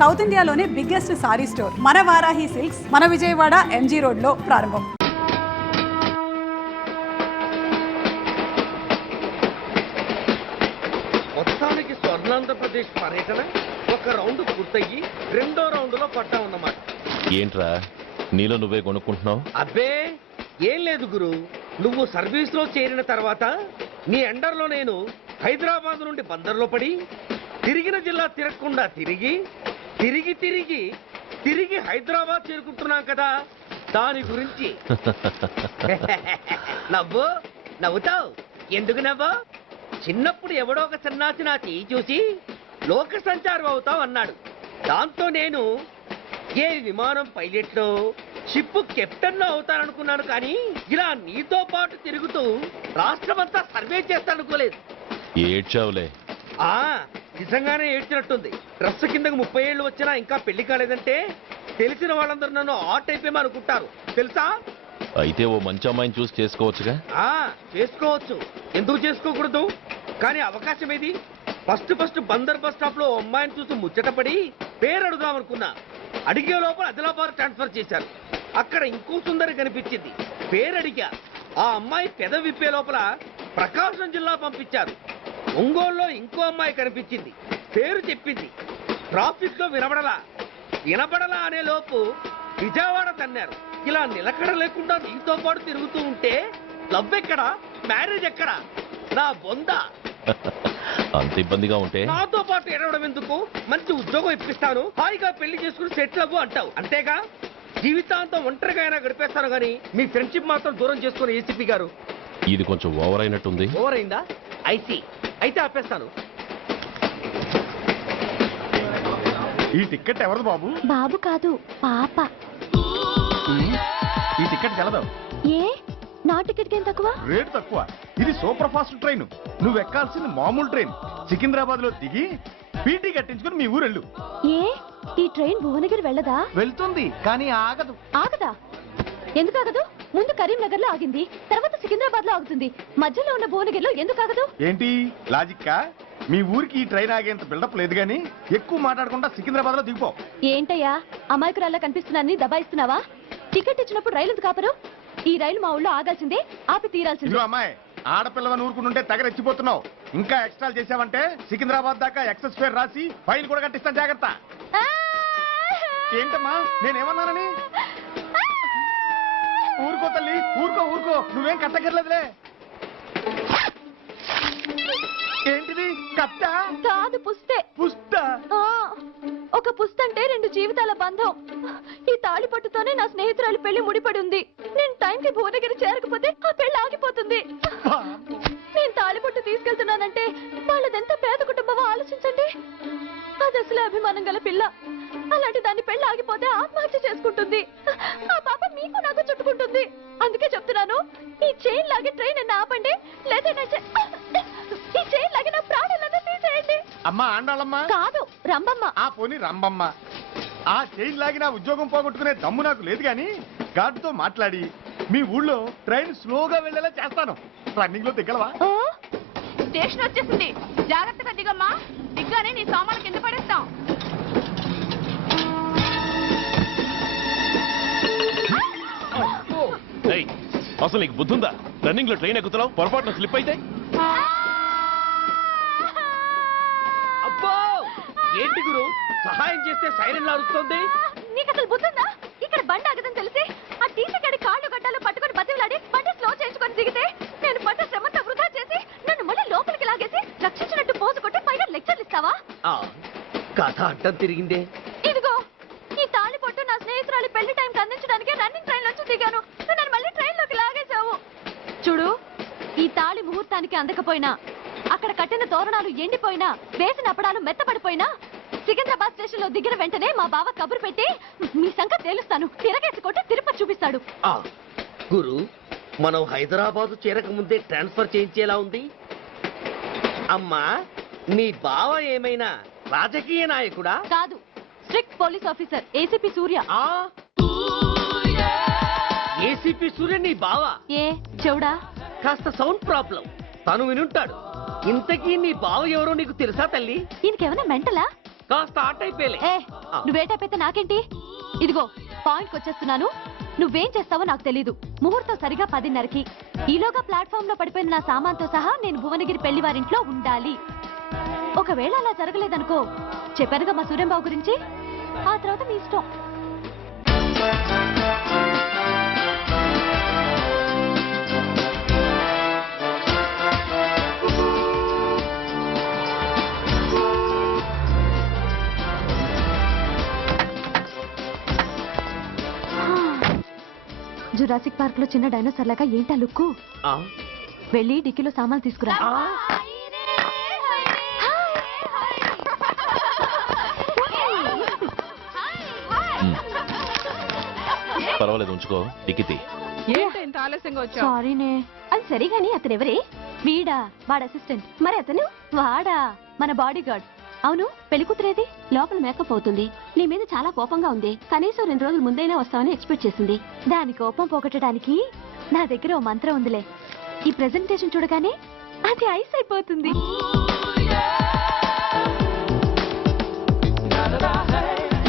South ఇండియాలోనే biggest sorry store మన Varahi silks మన విజయవాడ ఎంజీ రోడ్ లో ప్రారంభం. మొత్తానికి స్వర్ణాంధ్రప్రదేశ్ పర్యటన ఒక రౌండ్ పూర్తయ్యి రెండో రౌండ్ లో పడ్డా ఉన్నమాట. ఏంట్రా నీలో నువ్వే కొనుక్కుంటున్నావు? అబ్బే ఏం లేదు గురు, నువ్వు సర్వీస్ లో చేరిన తర్వాత నీ అండర్లో నేను హైదరాబాద్ నుండి బందర్లో పడి తిరిగిన జిల్లా తిరగకుండా తిరిగి తిరిగి తిరిగి తిరిగి హైదరాబాద్ చేరుకుంటున్నాం కదా, దాని గురించి. నవ్వు నవ్వుతావు ఎందుకు నవ్వు? చిన్నప్పుడు ఎవడో ఒక సన్నాసి నా చెయ్యి చూసి లోక సంచారం అవుతావు అన్నాడు. దాంతో నేను ఏ విమానం పైలట్లో షిప్ కెప్టెన్ లో అవుతాననుకున్నాను, కానీ ఇలా నీతో పాటు తిరుగుతూ రాష్ట్రమంతా సర్వే చేస్తాననుకోలేదు. ఏడ్చావులే. నిజంగానే ఏడ్చినట్టుంది. డ్రెస్ కిందకు 30 ఏళ్ళు వచ్చినా ఇంకా పెళ్లి కాలేదంటే తెలిసిన వాళ్ళందరూ నన్ను ఆట్ అయిపోయి అనుకుంటారు తెలుసా. అయితే ఓ మంచి అమ్మాయిని చూసి చేసుకోవచ్చుగా. చేసుకోవచ్చు, ఎందుకు చేసుకోకూడదు? కానీ అవకాశం ఏది? ఫస్ట్ బందర్ బస్ స్టాప్ లో అమ్మాయిని చూసి ముచ్చటపడి పేరు అడుగుదాం అనుకున్నా. అడిగే లోపల ఆదిలాబాద్ ట్రాన్స్ఫర్ చేశారు. అక్కడ ఇంకో సుందరి కనిపించింది, పేరు అడిగా. ఆ అమ్మాయి పెద విప్పే లోపల ప్రకాశం జిల్లా పంపించారు. ఒంగోలులో ఇంకో అమ్మాయి కనిపించింది, పేరు చెప్పింది. ట్రాఫిక్ లో వినబడలా అనే లోపు విజయవాడ తన్నారు. ఇలా నిలకడ లేకుండా నీతో పాటు తిరుగుతూ ఉంటే లవ్ ఎక్కడా, మ్యారేజ్ ఎక్కడా? నా బొంద. అంత ఇబ్బందిగా ఉంటే నాతో పాటు ఎడవడం ఎందుకు? మంచి ఉద్యోగం ఇప్పిస్తాను, హాయిగా పెళ్లి చేసుకుని సెటిల్ అవ్వు అంటావు అంతేగా. జీవితాంతం ఒంటరిగా అయినా గడిపేస్తాను, కానీ మీ ఫ్రెండ్షిప్ మాత్రం దూరం చేసుకుని ఏసీపీ గారు. ఇది కొంచెం ఓవర్ అయినట్టుంది. ఓవర్ అయిందా? ఐసీ, అయితే ఆపేస్తాను. ఈ టికెట్ ఎవరిది బాబు? బాబు కాదు, పాప. ఈ టికెట్ తెలదు. ఏ నా టికెట్ ఏం తక్కువ? రేటు తక్కువ. ఇది సూపర్ ఫాస్ట్ ట్రైన్. నువ్వు ఎక్కాల్సింది మామూలు ట్రైన్. సికింద్రాబాద్ లో దిగి పీటీ కట్టించుకుని మీ ఊరెళ్ళు. ఏ ఈ ట్రైన్ భువనగిరి వెళ్ళదా? వెళ్తుంది, కానీ ఆగదు. ఆగదా? ఎందుకు ఆగదు? ముందు కరీంనగర్ లో ఆగింది, తర్వాత సికింద్రాబాద్ లో ఆగుతుంది. మధ్యలో ఉన్న భువనగిరిలో ఎందుకు ఆగదు? ఏంటి లాజిక్కా? మీ ఊరికి ఈ ట్రైన్ ఆగేంత బిల్డప్ లేదు, గానీ ఎక్కువ మాట్లాడకుండా సికింద్రాబాద్ లో దిగిపో. ఏంటయ్యా అమాయకురాల్లా కనిపిస్తున్నాన్ని దబాయిస్తున్నావా? టికెట్ ఇచ్చినప్పుడు రైలు ఎందుకు ఆపరు? ఈ రైలు మా ఊళ్ళో ఆగాల్సిందే, ఆపి తీరాల్సిందే. అమ్మాయి, ఆడపిల్లవని ఊరుకుంటుంటే తగరెచ్చిపోతున్నావు. ఇంకా ఎక్స్ట్రాలు చేసావంటే సికింద్రాబాద్ దాకా ఎక్సెస్ ఫేర్ రాసి ఫైన్ కూడా కట్టిస్తాను, జాగ్రత్త. ఏంటమ్మా నేనేమన్నానని? ఊరుకో తల్లి, ఊరుకో, నువ్వేం కట్టగర్లేదులే. ఏంటిది? కట్ట కాదు, పుస్తే. పుస్త? ఒక పుస్తంటే 2 జీవితాల బంధం. ఈ తాళి పట్టుతోనే నా స్నేహితురాలి పెళ్లి ముడిపడి ఉంది. నేను టైంకి భువనగిరి చేరకపోతే ఆ పెళ్లి ఆగిపోతుంది. నేను తాళి పట్టు తీసుకెళ్తున్నానంటే వాళ్ళదెంత పేద కుటుంబమో ఆలోచించండి. అది అసలు అభిమానం గల పిల్ల. అలాంటి దాన్ని పెళ్లి ఆగిపోతే ఆత్మహత్య చేసుకుంటుంది. ఆ పాప మీకు నాకు చుట్టుకుంటుంది. అందుకే చెప్తున్నాను, ఈ చైన్ లాగి ట్రైన్ అన్న ఆపండి, లేదా ఈ చైన్ లాగి నా ప్రాణాలను తీసేయండి. అమ్మా ఆండాళమ్మ కాదు, రంబమ్మ. ఆ పోని రంబమ్మ. ఆ చైన్ లాగి నా ఉద్యోగం పోగొట్టుకునే దమ్ము నాకు లేదు, గాని గార్డుతో మాట్లాడి మీ ఊళ్ళో ట్రైన్ స్లోగా వెళ్ళేలా చేస్తాను. రన్నింగ్ లో దిగలవా? స్టేషన్ వచ్చేసింది, జాగ్రత్తగా దిగమ్మా. దిగ్గానే నీ సామాను కింద పడేస్తాం. అసలు నీకు బుద్ధుందా? రన్నింగ్ లో ట్రైన్ ఎక్కుతున్నావు, పొరపాటున స్లిప్ అయితే? అబ్బో ఏంటి గురు, సహాయం చేస్తే సైరన్ అరుస్తుంది. నీకు అసలు బుద్ధుందా? ఇక్కడ బండి ఆగదని తెలిసి ఆ టీసీ గడి కాళ్ళు గడ్డాలు పట్టుకొని బతిలాడి బండి స్లో చేసుకొని దిగితే నేను పడ్డ శ్రమంతా వృధా చేసి నన్ను మళ్ళీ లోపలికి లాగేసి రక్షించినట్టు పోజు కొట్టి పైన లెక్చర్లు ఇస్తావా? కథ అడ్డం తిరిగిందే. ఇదిగో ఈ తాళి పొట్టు నా స్నేహితురాలి పెళ్లి టైంకి అందించడానికి రన్నింగ్ ట్రైన్ నుంచి దిగాను. నన్ను మళ్ళీ ట్రైన్ లోకి లాగేశావు. చూడు, ఈ తాళి ముహూర్తానికి అందకపోయినా, అక్కడ కట్టిన తోరణాలు ఎండిపోయినా, వేసిన అప్పడాలు మెత్తపడిపోయినా, సికింద్రాబాద్ స్టేషన్ లో దిగిన వెంటనే మా బావ కబురు పెట్టి మీ సంగతి తేలుస్తాను, తిరగేసి కొట్టి తిరుపతి చూపిస్తాడు. గురు, మనం హైదరాబాద్ చేరక ముందే ట్రాన్స్ఫర్ చేయించేలా ఉంది. అమ్మా, నీ బావ ఏమైనా రాజకీయ నాయకుడా? కాదు, స్ట్రిక్ట్ పోలీస్ ఆఫీసర్, ఏసీపీ సూర్య. ఏసీపీ సూర్య నీ బావ? ఏ చెవుడా? కాస్త సౌండ్ ప్రాబ్లం, తను వినుంటాడు. ఇంతకీ నీ బావ ఎవరో నీకు తెలుసా తల్లి? దీనికేమైనా మెంటలా? కాస్త ఆట అయిపోయలే. ఏ నువ్వేటైతే నాకేంటి? ఇదిగో పాయింట్కి వచ్చేస్తున్నాను. నువ్వేం చేస్తావో నాకు తెలీదు. ముహూర్తం సరిగా 10:30కి. ఈలోగా ప్లాట్ఫామ్ లో పడిపోయిన నా సామాన్తో సహా నేను భువనగిరి పెళ్లి వారింట్లో ఉండాలి. ఒకవేళ అలా జరగలేదనుకో, చెప్పానుగా మా సూర్యంబాబు గురించి, ఆ తర్వాత మీ ఇష్టం. జురాసిక్ పార్క్ లో చిన్న డైనోసార్ లాగా ఏంటా లుక్కు? వెళ్ళి డిక్కీలో సామాన్లు తీసుకురా. పర్వాలేదు, ఉంచుకో. టిక్కితి. ఏంటి ఇంత ఆలస్యంగా వచ్చావు? సారీనే. అది సరిగాని అతను ఎవరే? వీడా, వాడ అసిస్టెంట్. మరి అతను వాడా, మన బాడీ గార్డ్. అవును, పెళ్లి కూతురేది? లోపల మేకప్ అవుతుంది. నీ మీద చాలా కోపంగా ఉంది. కనీసం 2 రోజుల ముందైనా వస్తామని ఎక్స్పెక్ట్ చేసింది. దాని కోపం పోగొట్టడానికి నా దగ్గర ఓ మంత్రం ఉందిలే. ఈ ప్రెజెంటేషన్ చూడగానే అది ఐస్ అయిపోతుంది.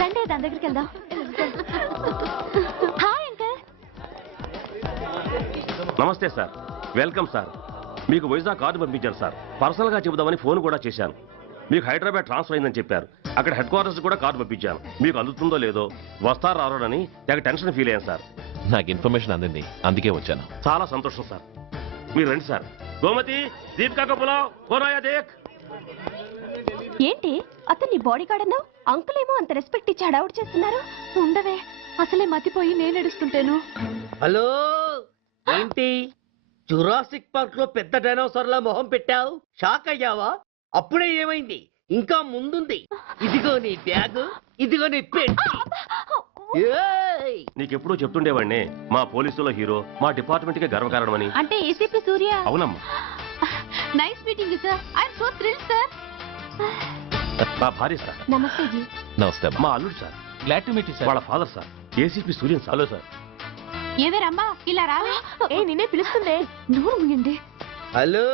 రండి దాని దగ్గరికి వెళ్దాం. Hi uncle. నమస్తే సార్, వెల్కమ్ సార్. మీకు వైజాగ్ కార్డు పంపించారు సార్. పర్సనల్ గా చెబుదామని ఫోన్ కూడా చేశాను. మీకు హైదరాబాద్ ట్రాన్స్ఫర్ అయిందని చెప్పారు. అక్కడ హెడ్ క్వార్టర్స్ కూడా కార్డు పంపించాను. మీకు అందుతుందో లేదో, వస్తారో రారోనని తెగ టెన్షన్ ఫీల్ అయ్యాను సార్. నాకు ఇన్ఫర్మేషన్ అందింది, అందుకే వచ్చాను. చాలా సంతోషం సార్. మీరు రండి సార్. గోమతి, దీపికా కపులా, కోరాయా దేక్. ఏంటి అతను నీ బాడీ గార్డ్ అన్నావు? అంకుల్ ఏమో అంత రెస్పెక్ట్ ఇచ్చి హడావుడ్ చేస్తున్నారు. ఉండవే, అసలే మతిపోయి నేను ఏడుస్తుంటాను. హలో, ఏంటి జురాసిక్ పార్క్ లో పెద్ద డైనోసార్ లా మొహం పెట్టావు? షాక్ అయ్యావా? అప్పుడే ఏమైంది? ఇంకా ముందుంది. ఇదిగో నీ బ్యాగ్, ఇదిగో నీ పెట్టి. నీకెప్పుడూ చెప్తుండేవాడిని, మా పోలీసులో హీరో, మా డిపార్ట్మెంట్ కి గర్వకారణమని. అంటే ఏసీపీ సూర్య. అవునమ్మా. Nice meeting sir. I'm so thrilled sir. మా భార్య సార్. నమస్తే జీ. నమస్తే. మా అల్లుడు sir. Glad to meet you sir. వాళ్ళ father sir, ACP Suryan sir. Hello sir. ఏవే రమ్మా, ఇలా రావే. ఏ నిన్నే పిలుస్తుందే. నోరు ముయండి. Hello,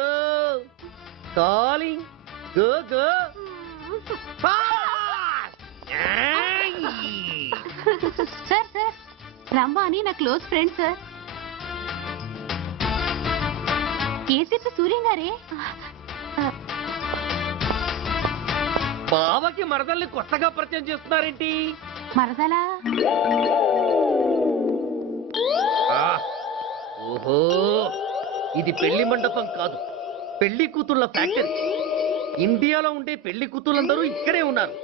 calling. Go go. Sir sir, Ramma అని నా close friend sir. ACP Suryam గారే. బావకి మరదల్ని కొత్తగా పరిచయం చేస్తున్నారేంటి? మరదలా? ఓహో, ఇది పెళ్లి మండపం కాదు, పెళ్లి కూతుళ్ళ ఫ్యాక్టరీ. ఇండియాలో ఉండే పెళ్లి కూతుళ్ళందరూ ఇక్కడే ఉన్నారు.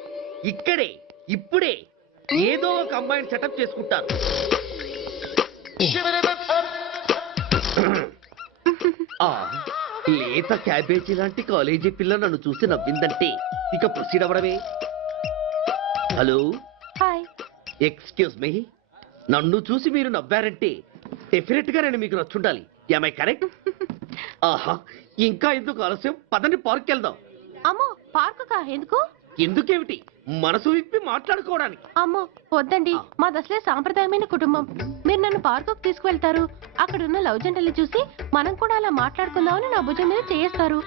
ఇక్కడే ఇప్పుడే ఏదో ఒక అమ్మాయిని సెటప్ చేసుకుంటారు. ఆ, లేత క్యాబేజీ లాంటి కాలేజీ పిల్ల నన్ను చూసి నవ్విందంటే ఇక ప్రొసీడ్ అవ్వడమే. Hello, hi. Excuse me. నన్ను చూసి మీరు నవ్వారంటే డెఫినెట్ గా నేను మీకు నచ్చుండాలి. Am I correct? ఆహా, ఇంకా ఎందుకు ఆలస్యం? పదండి పార్క్ వెళ్దాం. అమ్మో, పార్కు కా? ఎందుకు? ఎందుకేమిటి, మనసు విప్పి మాట్లాడుకోవడానికి. అమ్మో వద్దండి, మాది అసలే సాంప్రదాయమైన కుటుంబం. మీరు నన్ను పార్కుకు తీసుకువెళ్తారు, అక్కడున్న లవ్ జంటల్ని చూసి మనం కూడా అలా మాట్లాడుకుందామని నా భుజం మీద చేస్తారు.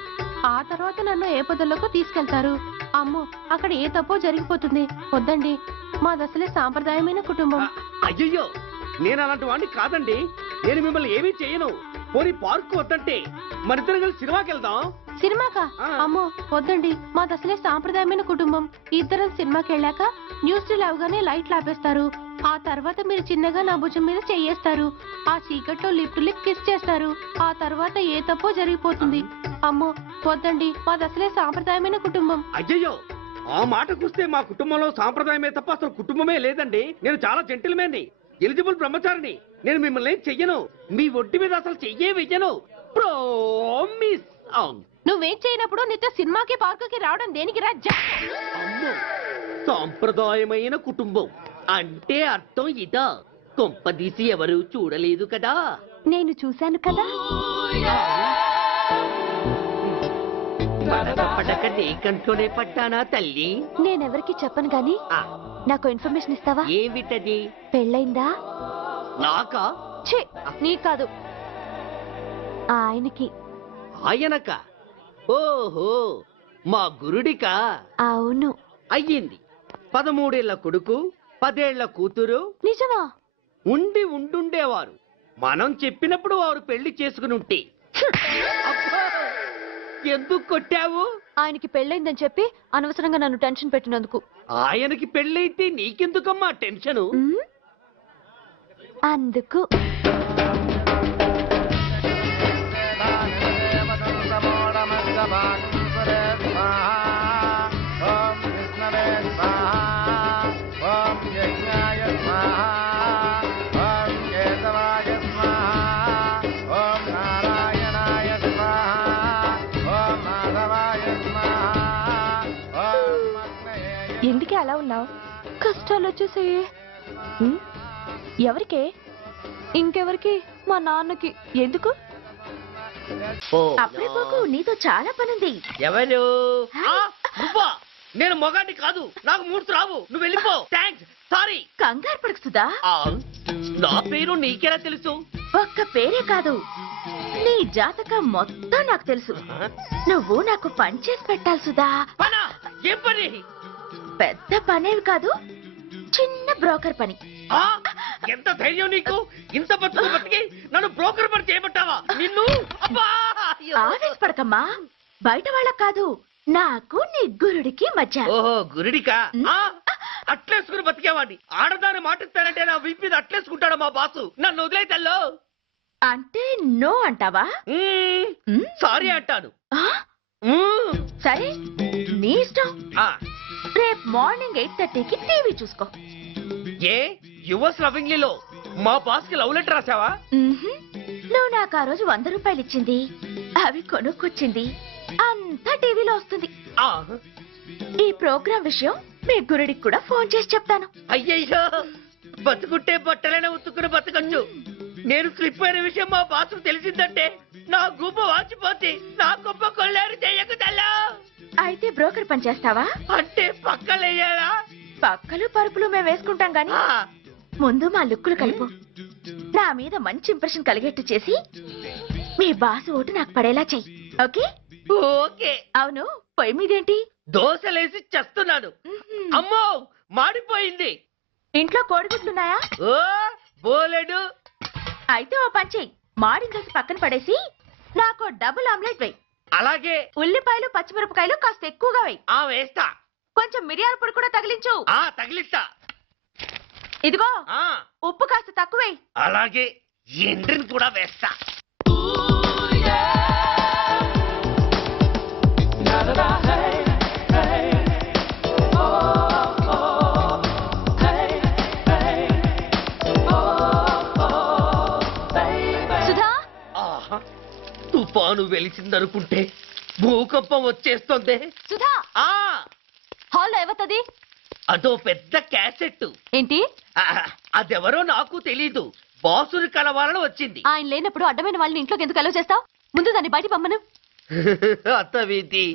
ఆ తర్వాత నన్ను ఏ పొదల్లోకి తీసుకెళ్తారు. అమ్మో, అక్కడ ఏ తప్పో జరిగిపోతుంది. వద్దండి, మాది అసలే సాంప్రదాయమైన కుటుంబం. అయ్యయ్యో, నేను అలాంటి వాడిని కాదండి. నేను మిమ్మల్ని ఏమీ చేయను. పోనీ పార్క్ వద్దంటే మరిద్దరం కలిసి సినిమాకి వెళ్దాం. సినిమాకా? అమ్మో వద్దండి, మాది అసలే సాంప్రదాయమైన కుటుంబం. ఇద్దరం సినిమాకి వెళ్ళాక న్యూస్ అవగానే లైట్లు ఆపేస్తారు. ఆ తర్వాత మీరు చిన్నగా నా భుజం మీద చెయ్యేస్తారు. ఆ చీకట్లో లిప్ టు లిప్ కిస్ చేస్తారు. ఆ తర్వాత ఏ తప్పో జరిగిపోతుంది. అమ్మో వద్దండి, మాది అసలే సాంప్రదాయమైన కుటుంబం. అయ్యయ్యో, ఆ మాటకొస్తే మా కుటుంబంలో సాంప్రదాయమే తప్ప అసలు కుటుంబమే లేదండి. నేను చాలా జెంటిల్మెన్ని, ఎలిజిబుల్ బ్రహ్మచారిని. నేను మిమ్మల్ని ఏం చెయ్యను. మీ ఒడ్డు మీద అసలు చెయ్యే వెయ్యను. ప్రామిస్. నువ్వేం చేయనప్పుడు నీతో సినిమాకి పార్కుకి రావడం దేనికి రా? అమ్మో, సాంప్రదాయమైన కుటుంబం అంటే అర్థం ఇదా? కొంపదీసి ఎవరు చూడలేదు కదా? నేను చూశాను కదా. పడక నీ కంట్లోనే పడ్డానా తల్లి? నేనెవరికి చెప్పను గాని నాకు ఇన్ఫర్మేషన్ ఇస్తావా? ఏమిటది? పెళ్ళైందా? నాకా? ఛీ, నీకు కాదు, ఆయనకి. ఆయనక? ఓహో, మా గురుడికా? అవును. అయ్యింది. 13 ఏళ్ల కొడుకు, 10 ఏళ్ల కూతురు నిజమా? ఉండుండేవారు. మనం చెప్పినప్పుడు వారు పెళ్లి చేసుకుని ఉంటే. అబ్బా! ఎందుకు కొట్టావు? ఆయనకి పెళ్ళైందని చెప్పి అనవసరంగా నన్ను టెన్షన్ పెట్టినందుకు. ఆయనకి పెళ్ళైతే నీకెందుకమ్మా టెన్షను? అందుకు. ఎందుకే అలా ఉన్నావు? కష్టాలు వచ్చేసాయి. ఎవరికే? ఇంకెవరికి? మా నాన్నకి. ఎందుకు? అప్పుడే పోకు, నీతో చాలా పనుంది. ఎవరు? నువ్వా? నేను మొగాన్ని కాదు, నాకు మూడ్స్ రావు. నువ్వు వెళ్ళిపో. Thanks, sorry. కంగారు పడుకుతుందా? నా పేరు నీకెలా తెలుసు? ఒక్క పేరే కాదు, నీ జాతకం మొత్తం నాకు తెలుసు. నువ్వు నాకు పని చేసి పెట్టాలి సుధా. పనా? ఏం పని? పెద్ద పనేవి కాదు, చిన్న బ్రోకర్ పని. ఎంత ధైర్యం నీకు? ఇంత బతికి నన్ను బ్రోకర్ పని చేయబట్టావా? నిన్ను ఆవేశపడకమ్మా, బయట వాళ్ళకు కాదు, నాకు నీ గురుడికి మధ్య. ఓహో, గురుడికా? అట్లేసుకుని బతికేవాడిని. ఆడదాన్ని మాటిస్తానంటే నా వీపు మీద అట్లేసుకుంటాడు మా బాసు. నన్ను వదిలేతల్లో. అంటే నో అంటావా? సారీ అంటాను. సరే, నీ ఇష్టం. రేపు మార్నింగ్ 8:30కి టీవీ చూసుకో. ఏ యువర్స్ లవింగ్లీలో మా బాస్ కి లవ్ లెటర్ రాసావా? నువ్వు నాకు ఆ రోజు 100 రూపాయలు ఇచ్చింది, అవి కొనుక్కొచ్చింది అంతా టీవీలో వస్తుంది. ఈ ప్రోగ్రాం విషయం మీ గురుడికి కూడా ఫోన్ చేసి చెప్తాను. అయ్యయ్యో, బతుకుంటే బట్టలైనా ఉత్తుకుని బతకచ్చు. నేను స్లిప్ అయిన విషయం మా బాసు తెలిసిందంటే నా గుబ్బ వాచిపోతే నా గొప్ప కొల్లారు చెయ్యకు తల్లా. అయితే బ్రోకర్ పని చేస్తావా? అంటే పక్కలేయాలా? పక్కలు పరుపులు మేము వేసుకుంటాం గాని ముందు మా లుక్కులు కలుపు. నా మీద మంచి ఇంప్రెషన్ కలిగేట్టు చేసి మీ బాసు ఓటు నాకు పడేలా చెయ్యి. ఓకే? ఓకే. అవును, పొయ్యి మీదేంటి? దోశలేసి చేస్తున్నాను. అమ్మో, మాడిపోయింది. ఇంట్లో కోడిగుడ్లున్నాయా? ఓ బోలెడు. అయితే ఓ పని చెయ్యి, మాడిన దోశ పక్కన పడేసి నాకు డబుల్ ఆమ్లెట్ వేయి. అలాగే. ఉల్లిపాయలు పచ్చిమిరపకాయలు కాస్త ఎక్కువగా వేయి. వేస్తా. కొంచెం మిరియాల పొడి కూడా తగిలించు. తగిలిస్తా. ఇదిగో, ఉప్పు కాస్త తక్కువేయి. అలాగే. ఎండ్రిని కూడా వేస్తా. సుధా, తుఫాను వెలిసిందనుకుంటే భూకంపం వచ్చేస్తుంది. సుధా, హాల్లో ఎవతది? అదో పెద్ద క్యాసెట్. ఏంటి? అదెవరో నాకు తెలీదు. బాసుని కలవాలని వచ్చింది. ఆయన లేనప్పుడు అడ్డమైన వాళ్ళని ఇంట్లోకి ఎందుకు అలౌ చేస్తావు? ముందు దాన్ని బయట పంపను. అత్తవీతి,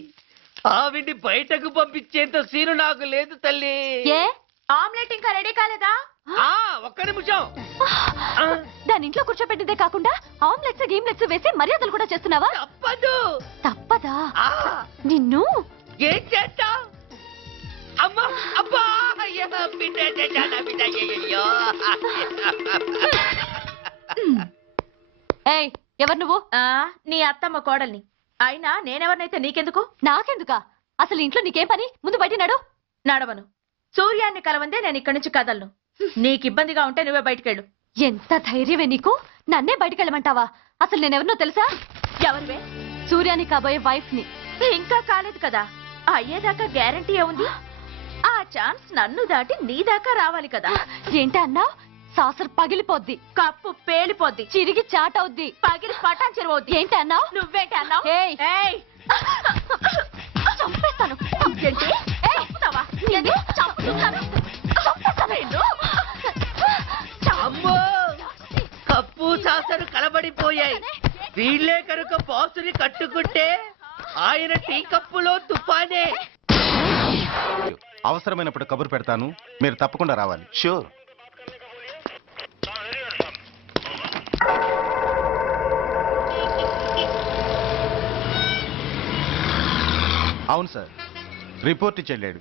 ఆవిడ్ని బయటకు పంపించేంత సీను నాకు లేదు తల్లి. ఏ ఆమ్లెట్ ఇంకా రెడీ కాలేదా? ఒక్క నిమిషం. దాని ఇంట్లో కూర్చోపెట్టిందే కాకుండా ఆమ్లెట్స్ గీమ్లెట్స్ వేసి మర్యాదలు కూడా చేస్తున్నావా? తప్పదు. తప్పదా? నిన్ను ఏం చేస్తా? అమ్మా, అబ్బా, బిడ్డ చేశానా బిడ్డ? ఏయ్, ఎవరు నువ్వు? నీ అత్తమ్మ కోడల్ని. అయినా నేనెవరినైతే నీకెందుకు? నాకెందుకా? అసలు ఇంట్లో నీకేం పని? ముందు బయట నడు. నడవను. సూర్యాన్ని కలవందే నేను ఇక్కడి నుంచి కదలను. నీకు ఇబ్బందిగా ఉంటే నువ్వే బయటకెళ్ళు. ఎంత ధైర్యమే నీకు? నన్నే బయటకెళ్ళమంటావా? అసలు నేనెవరినో తెలుసా? ఎవరివే? సూర్యాన్ని కాబోయే వైఫ్ ని. ఇంకా కాలేదు కదా, అయ్యేదాకా గ్యారంటీ ఏముంది? ఆ ఛాన్స్ నన్ను దాటి నీ దాకా రావాలి కదా. ఏంటి అన్నావు? సాసర్ పగిలిపోద్ది, కప్పు పేలిపోద్ది, చిరిగి చాటవుద్ది, పగిలి పటాన్ చెరువవుద్ది. ఏంటి అన్నావు? నువ్వేంటి అన్నావు? చంపేస్తాను. అమ్మో, కప్పు సాసరు కలబడిపోయాయి. వీళ్ళే కనుక బాసుని కట్టుకుంటే ఆయన టీ కప్పులో తుఫానే. అవసరమైనప్పుడు కబురు పెడతాను, మీరు తప్పకుండా రావాలి. షూర్. అవును సార్, రిపోర్ట్ ఇచ్చి వెళ్ళాడు.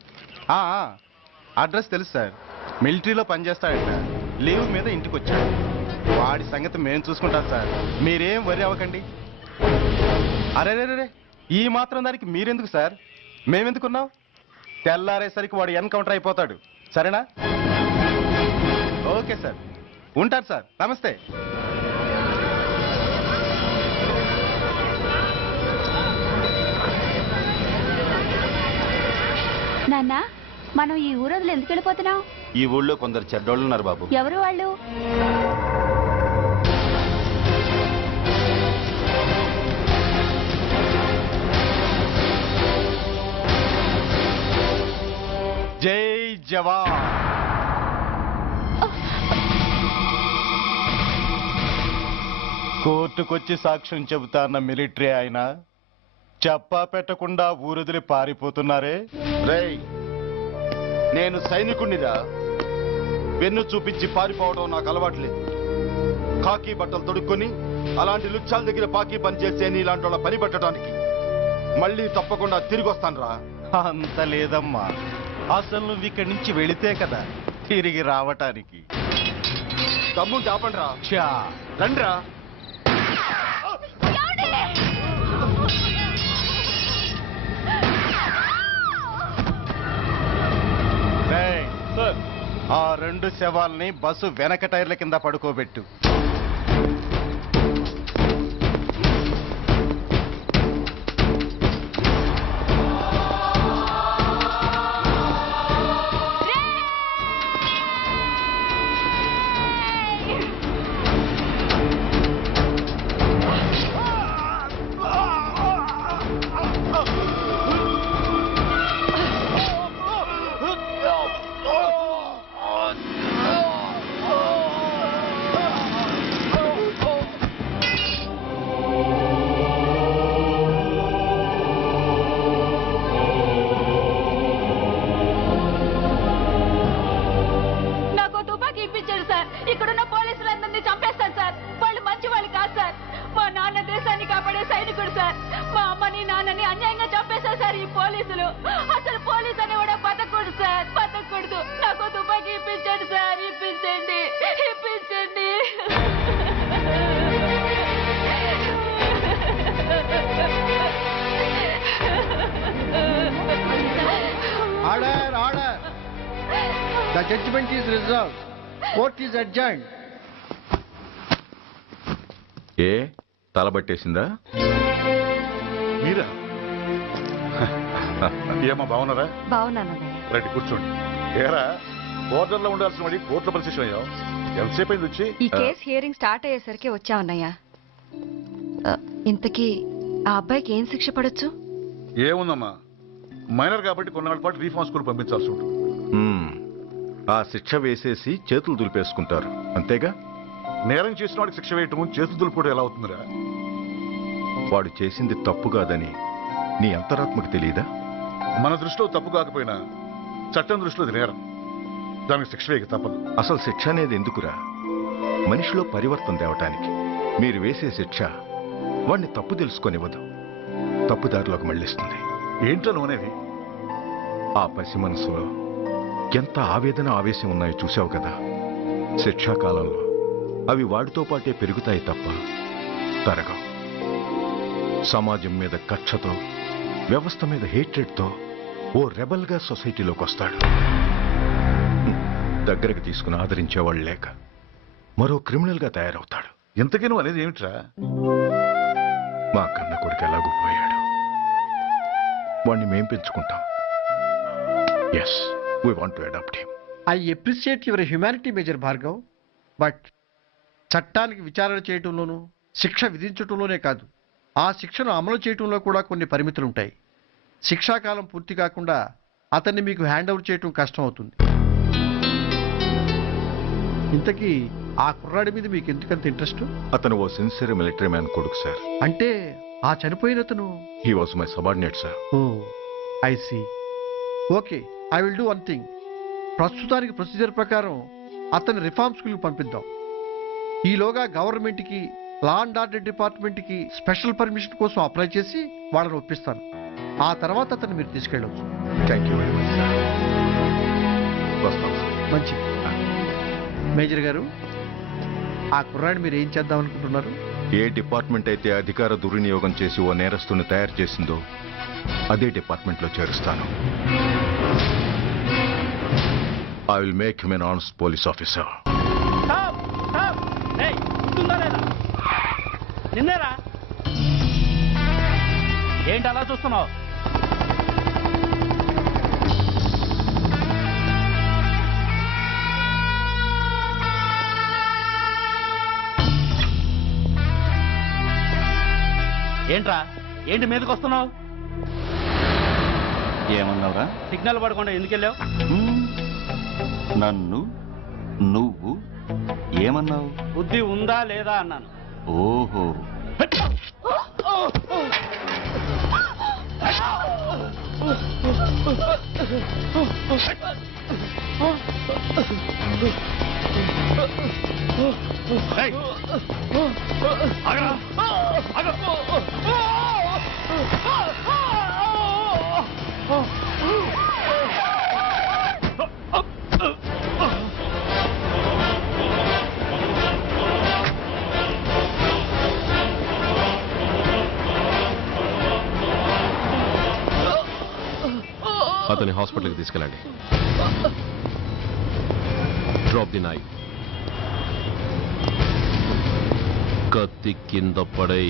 అడ్రస్ తెలుసు సార్. మిలిటరీలో పనిచేస్తాడట. లీవ్ మీద ఇంటికి వచ్చాడు. వాడి సంగతి మేము చూసుకుంటాం సార్, మీరేం వరి అవ్వకండి. అరే ఈ మాత్రం దానికి మీరెందుకు సార్, మేమెందుకున్నాం? తెల్లారేసరికి వాడు ఎన్కౌంటర్ అయిపోతాడు. సరేనా? ఓకే సార్, ఉంటారు సార్. నమస్తే. నాన్న, మనం ఈ ఊరొదిలి ఎందుకు వెళ్ళిపోతున్నాం? ఈ ఊళ్ళో కొందరు చెడ్డోళ్ళు ఉన్నారు బాబు. ఎవరు వాళ్ళు? జై జవాన్. కోర్టుకొచ్చి సాక్ష్యం చెబుతాన్న మిలిటరీ ఆయన చెప్పా పెట్టకుండా ఊరొదిలి పారిపోతున్నారే. రేయ్, నేను సైనికుణ్ణిరా. వెన్ను చూపించి పారిపోవడం నాకు అలవాట్లేదు. కాకి బట్టలు తొడుక్కొని అలాంటి లుచ్చాల దగ్గర పాకి పని చేసే ఇలాంటి వాళ్ళ పని పెట్టడానికి మళ్ళీ తప్పకుండా తిరిగి వస్తాను రా. అంత లేదమ్మా, అసలు నువ్వు ఇక్కడి నుంచి వెళితే కదా తిరిగి రావటానికి. తమ్ముడు ఆపండి రా. చా రండిరా. రేయ్, ఆ 2 శవాల్ని బస్సు వెనక టైర్ల కింద పడుకోబెట్టు. ఇక్కడున్న పోలీసులందరినీ చంపేస్తారు సార్. వాళ్ళు మంచి వాళ్ళు కాదు సార్. మా నాన్న దేశాన్ని కాపాడే సైనికుడు సార్. మా అమ్మని నాన్నని అన్యాయంగా చంపేశారు సార్ ఈ పోలీసులు. అసలు పోలీసు అని కూడా బతకూడదు సార్, బతకూడదు. నాకు తుపాకీ ఇప్పించండి సార్, ఇప్పించండి, ఇప్పించండి. Order, order. The judgment is reserved. Court is adjourned. ఏ తలబట్టేసిందా? మీరా? ఏమో బాగున్నారా? బాగున్నానన్నయ్య. రండి కూర్చోండి. ఏరా, బోర్డర్లో ఉండాల్సిన వాడి కోర్టులో పరిశీలన అయ్యావు. ఎంతసేపు అయింది వచ్చి? ఈ కేసు హియరింగ్ స్టార్ట్ అయ్యేసరికి వచ్చామన్నయ్య. ఇంతకీ ఆ అబ్బాయికి ఏం శిక్ష పడొచ్చు? ఏముందమ్మా, మైనర్ కాబట్టి కొన్నాళ్ళ పాటు రీఫార్మ్ స్కూల్ పంపించాల్సి ఉంటుంది. ఆ శిక్ష వేసేసి చేతులు దులిపేసుకుంటారు, అంతేగా? నేరం చేసిన వాడికి శిక్ష వేయటం చేతులు దులుపుకోవడం ఎలా అవుతుందిరా? వాడు చేసింది తప్పు కాదని నీ అంతరాత్మకు తెలియదా? మన దృష్టిలో తప్పు కాకపోయినా చట్టం దృష్టిలో అది నేరం. దానికి శిక్ష వేయక తప్పదు. అసలు శిక్ష అనేది ఎందుకురా? మనిషిలో పరివర్తన తేవటానికి. మీరు వేసే శిక్ష వాడిని తప్పు తెలుసుకొనివ్వదు, తప్పుదారిలోకి మళ్ళిస్తుంది. ఏంటో నువ్వనేది? ఆ పసి మనసులో ఎంత ఆవేదన ఆవేశం ఉన్నాయో చూసావు కదా. శిక్షాకాలంలో అవి వాడితో పాటే పెరుగుతాయి తప్ప తరగవు. సమాజం మీద కక్షతో, వ్యవస్థ మీద హేట్రెడ్తో ఓ రెబల్గా సొసైటీలోకి వస్తాడు. దగ్గరకు తీసుకుని ఆదరించేవాళ్ళు లేక మరో క్రిమినల్గా తయారవుతాడు. ఇంతకీ నువ్వు అనేది ఏమిట్రా? మా కన్న కొడుకు ఎలాగూ పోయాడు, వాణ్ణి మేం పెంచుకుంటాం. Yes, we want to adopt him. I appreciate your humanity, Major Bhargav. But చట్టానికి విచారణ చేయటంలోనూ శిక్ష విధించటంలోనే కాదు, ఆ శిక్షను అమలు చేయటంలో కూడా కొన్ని పరిమితులు ఉంటాయి. శిక్షాకాలం పూర్తి కాకుండా అతన్ని మీకు హ్యాండ్ ఓవర్ చేయటం కష్టం అవుతుంది. ఇంతకీ ఆ కుర్రాడి మీద మీకు ఎందుకంత ఇంట్రెస్ట్? అతను ఓ సిన్సియర్ మిలిటరీ మ్యాన్ కొడుకు సార్. అంటే ఆ చనిపోయిన అతను? He was my subordinate sir. Oh, I see. Okay, I will do one thing. ప్రస్తుతానికి ప్రొసీజర్ ప్రకారం అతన్ని రిఫార్మ్ స్కూల్కి పంపిద్దాం. ఈలోగా గవర్నమెంట్కి, లా అండ్ ఆర్డర్ డిపార్ట్మెంట్కి స్పెషల్ పర్మిషన్ కోసం అప్లై చేసి వాళ్ళని ఒప్పిస్తాను. ఆ తర్వాత అతన్ని మీరు తీసుకెళ్ళవచ్చు. Thank you very much. వస్తాం సార్. మంచి మేజర్ గారు, ఆ కుర్రాడిని మీరు ఏం చేద్దాం అనుకుంటున్నారు? ఏ డిపార్ట్మెంట్ అయితే అధికార దుర్వినియోగం చేసి ఓ నేరస్తుని తయారు చేసిందో అదే డిపార్ట్మెంట్లో చేరుస్తాను. I will make him an honest police officer. నిన్నేరా ఏంటి అలా చూస్తున్నావు? ఏంట్రా ఏంటి మీదకి వస్తున్నావు? ఏమన్నావురా? సిగ్నల్ పడకుండా ఎందుకు వెళ్ళావు? నన్ను నువ్వు ఏమన్నావు? బుద్ధి ఉందా లేదా అన్నాను. ఓహో, అతని హాస్పిటల్కి తీసుకెళ్ళండి. Drop the knife. కత్తి కింద పడై.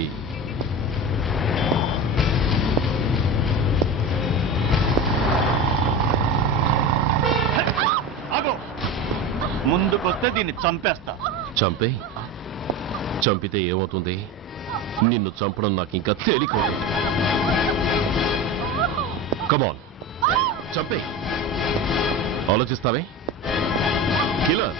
ముందుకొస్తే దీన్ని చంపేస్తా. చంపే. చంపితే ఏమవుతుంది? నిన్ను చంపడం నాకు ఇంకా తేలిక. కమాన్, చంపే. ఆలోచిస్తావే కిల్లర్.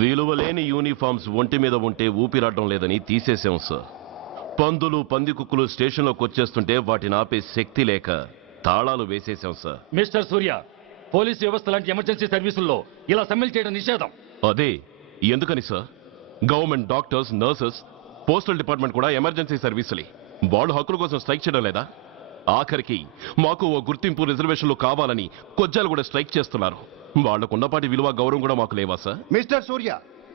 విలువలేని యూనిఫామ్స్ ఒంటి మీద ఉంటే ఊపిరాడడం లేదని తీసేశాం సార్. పందులు పందికుక్కులు స్టేషన్లోకి వచ్చేస్తుంటే వాటిని ఆపే శక్తి లేక తాళాలు వేసేశాం సార్. మిస్టర్ సూర్య, పోలీస్ వ్యవస్థ లాంటి ఎమర్జెన్సీ సర్వీసుల్లో ఇలా సమ్మెలు చేయడం నిషేధం. అదే ఎందుకని sir? Government doctors, nurses, postal department కూడా ఎమర్జెన్సీ సర్వీసులే. వాళ్ళు హక్కుల కోసం స్ట్రైక్ చేయడం లేదా? ఆఖరికి మాకు ఓ గుర్తింపు రిజర్వేషన్లు కావాలని కొజ్జాలు కూడా స్ట్రైక్ చేస్తున్నారు. వాళ్లకున్నపాటి విలువ గౌరవం కూడా మాకు లేవా sir? Mister Surya,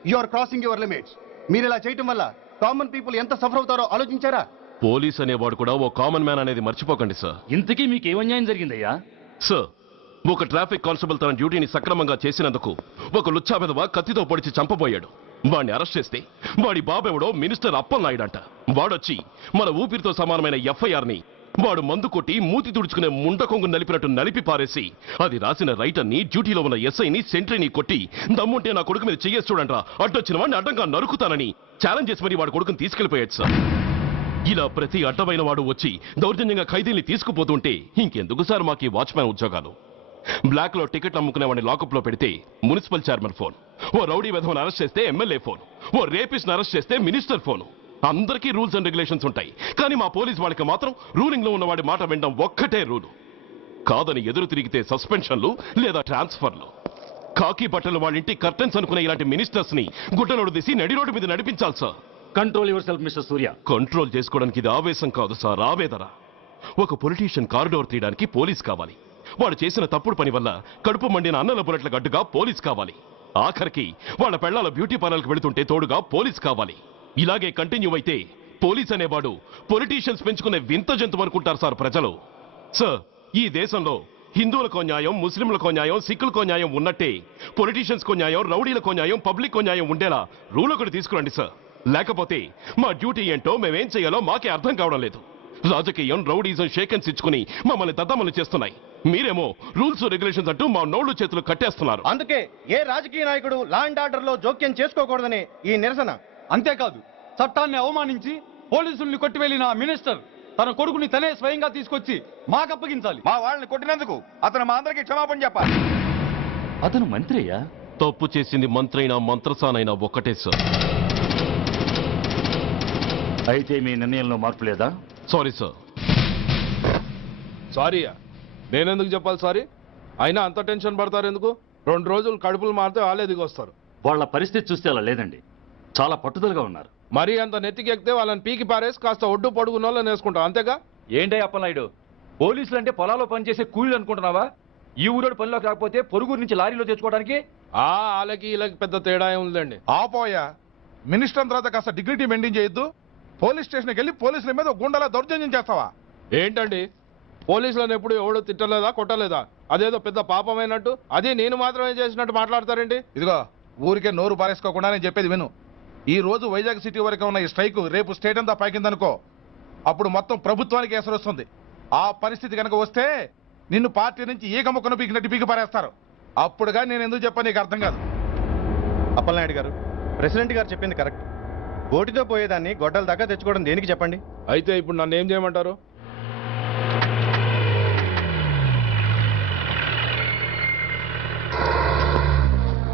you are crossing your limits. మీరు ఇలా చేయటం వల్ల కామన్ పీపుల్ ఎంత సఫర్ అవుతారో ఆలోచించారా? పోలీస్ అనేవాడు కూడా ఓ కామన్ మ్యాన్ అనేది మర్చిపోకండి సార్. ఇంతకీ మీకు ఏం అన్యాయం జరిగిందయ్యా? సార్, ఒక ట్రాఫిక్ కానిస్టేబుల్ తన డ్యూటీని సక్రమంగా చేసినందుకు ఒక లుచ్చా విధవ కత్తితో పొడిచి చంపబోయాడు. వాడిని అరెస్ట్ చేస్తే వాడి బాబెవడో మినిస్టర్ అప్పలనాయుడంట. వాడొచ్చి మన ఊపిరితో సమానమైన ఎఫ్ఐఆర్ని వాడు మందు కొట్టి మూతి తుడుచుకునే ముండకొంగు నలిపినట్టు నలిపి పారేసి అది రాసిన రైటర్ని, డ్యూటీలో ఉన్న ఎస్ఐని, సెంట్రీని కొట్టి దమ్ముంటే నా కొడుకు మీద చెయ్యేసి చూడంట్రా, అడ్డొచ్చిన వాడిని అడ్డంగా నరుకుతానని ఛాలెంజ్ చేసి మరి వాడు కొడుకుని తీసుకెళ్లిపోయాడు సార్. ఇలా ప్రతి అడ్డమైన వాడు వచ్చి దౌర్జన్యంగా ఖైదీల్ని తీసుకుపోతుంటే ఇంకెందుకు సార్ మాకు ఈ వాచ్మ్యాన్ ఉద్యోగాలు? బ్లాక్ లో టికెట్ అమ్ముకునే వాడిని లాకప్ లో పెడితే మున్సిపల్ చైర్మన్ ఫోన్, ఓ రౌడీ విధవను అరెస్ట్ చేస్తే ఎమ్మెల్యే ఫోన్, ఓ రేపిస్ట్ అరెస్ట్ చేస్తే మినిస్టర్ ఫోన్. అందరికీ రూల్స్ అండ్ రెగ్యులేషన్స్ ఉంటాయి, కానీ మా పోలీస్ వాళ్ళకి మాత్రం రూలింగ్ లో ఉన్నవాడి మాట వినడం ఒక్కటే రూలు. కాదని ఎదురు తిరిగితే సస్పెన్షన్లు లేదా ట్రాన్స్ఫర్లు. కాకి బట్టలు వాళ్ళ ఇంటి కర్టెన్స్ అనుకునే ఇలాంటి మినిస్టర్స్ ని గుడ్డనోడు తీసి నడి రోడ్డు మీద నడిపించాలి sir. Control your self mister Surya. Control చేసుకోవడానికి ఇది ఆవేశం కాదు సార్, ఆవేదన. ఒక పొలిటీషియన్ కారిడోర్ తీయడానికి పోలీస్ కావాలి. వాడు చేసిన తప్పుడు పని వల్ల కడుపు మండిన అన్నల బుల్లెట్ల గడ్డుగా పోలీస్ కావాలి. ఆఖరికి వాళ్ళ పెళ్లాల బ్యూటీ పార్లర్కి వెళుతుంటే తోడుగా పోలీస్ కావాలి. ఇలాగే కంటిన్యూ అయితే పోలీస్ అనేవాడు పొలిటీషియన్స్ పెంచుకునే వింత జంతువు అనుకుంటారు సార్ ప్రజలు. సార్, ఈ దేశంలో హిందువులకో న్యాయం, ముస్లింలకో న్యాయం, సిక్కులకో న్యాయం ఉన్నట్టే పొలిటీషియన్స్కో న్యాయం, రౌడీలకో న్యాయం, పబ్లిక్కో న్యాయం ఉండేలా రూల్ ఒకటి తీసుకురండి సార్. లేకపోతే మా డ్యూటీ ఏంటో మేమేం చేయాలో మాకే అర్థం కావడం లేదు. రాజకీయం, రౌడీజం షేకెన్స్ ఇచ్చుకుని మమ్మల్ని దద్దమలు చేస్తున్నాయి. మీరేమో రూల్స్ రెగ్యులేషన్స్ అంటూ మా నోళ్లు చేతులు కట్టేస్తున్నారు. అందుకే ఏ రాజకీయ నాయకుడు లా అండ్ ఆర్డర్ లో జోక్యం చేసుకోకూడదని ఈ నిరసన. అంతేకాదు, చట్టాన్ని అవమానించి పోలీసుల్ని కొట్టివెళ్లిన మినిస్టర్ తన కొడుకుని తనే స్వయంగా తీసుకొచ్చి మాకు అప్పగించాలి. మా వాళ్ళని కొట్టినందుకు అతను మా అందరికి క్షమాపణ చెప్పాలి. అతను మంత్రి అయ్యా. తప్పు చేసింది మంత్రైనా మంత్రసానైనా ఒక్కటే సార్. అయితే మీ నిర్ణయంలో మార్పు లేదా? Sorry sir. సారీ, నేనెందుకు చెప్పాలి సారీ? అయినా అంత టెన్షన్ పడతారు ఎందుకు? 2 రోజులు కడుపులు మారితే వాళ్ళే దిగొస్తారు. వాళ్ళ పరిస్థితి చూస్తే అలా లేదండి, చాలా పట్టుదలగా ఉన్నారు. మరీ అంత నెత్తికెక్కితే వాళ్ళని పీకి పారేసి కాస్త ఒడ్డు పొడుగున్న వాళ్ళని వేసుకుంటాం, అంతేగా? ఏంటే అప్పలనాయుడు, పోలీసులు అంటే పొలాల్లో పనిచేసే కూలీలు అనుకుంటున్నావా? ఈ ఊరోడు పనిలోకి రాకపోతే పొరుగురు నుంచి లారీలో తెచ్చుకోవడానికి వాళ్ళకి వీళ్ళకి పెద్ద తేడా ఉందండి. ఆపోయా, మినిస్టర్ తర్వాత కాస్త డిగ్నిటీ మెయింటైన్ చేయొద్దు. పోలీస్ స్టేషన్కి వెళ్ళి పోలీసుల మీద గుండెలా దౌర్జన్యం చేస్తావా? ఏంటండి, పోలీసులను ఎప్పుడు ఎవడు తిట్టలేదా, కొట్టలేదా? అదేదో పెద్ద పాపమైనట్టు, అదే నేను మాత్రమే చేసినట్టు మాట్లాడతారండి. ఇదిగో, ఊరికే నోరు పారేసుకోకుండా నేను చెప్పేది విను. ఈ రోజు వైజాగ్ సిటీ వరకు ఉన్న ఈ స్ట్రైక్ రేపు స్టేట్ అంతా పైకిందనుకో, అప్పుడు మొత్తం ప్రభుత్వానికి ఎసరు వస్తుంది. ఆ పరిస్థితి కనుక వస్తే నిన్ను పార్టీ నుంచి ఈగ ముక్కను పీకినట్టు పీకి పారేస్తారు. అప్పుడుగా నేను ఎందుకు చెప్పా నీకు అర్థం కాదు. అప్పలనాయుడు గారు, ప్రెసిడెంట్ గారు చెప్పింది కరెక్ట్. ఓటితో పోయేదాన్ని గొడ్డల దాకా తెచ్చుకోవడం దేనికి చెప్పండి? అయితే ఇప్పుడు నన్ను ఏం చేయమంటారు?